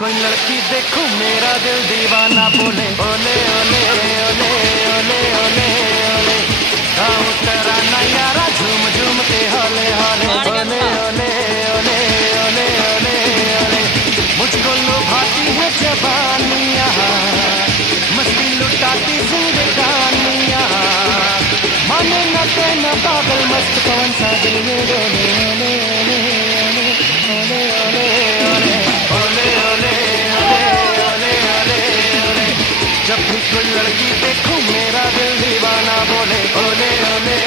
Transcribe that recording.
कोई लड़की देखूं मेरा दिल दीवाना बोले ओले ओले ओले ओले ओले ओले गाऊं तराना यारा झूम झूम के होले होले ओले ओले ओले ओले ओले ओले मुझको लुभाती है जवानियाँ मस्ती लुटाती जिंदगानियाँ माने न कहना पागल मस्त कौन सा दिल में डोले ओले ओले ओले ओले ओले ओले ओले ओले ओले ओले जब भी कोई लड़की देखूं मेरा दिल दीवाना बोले ओले ओले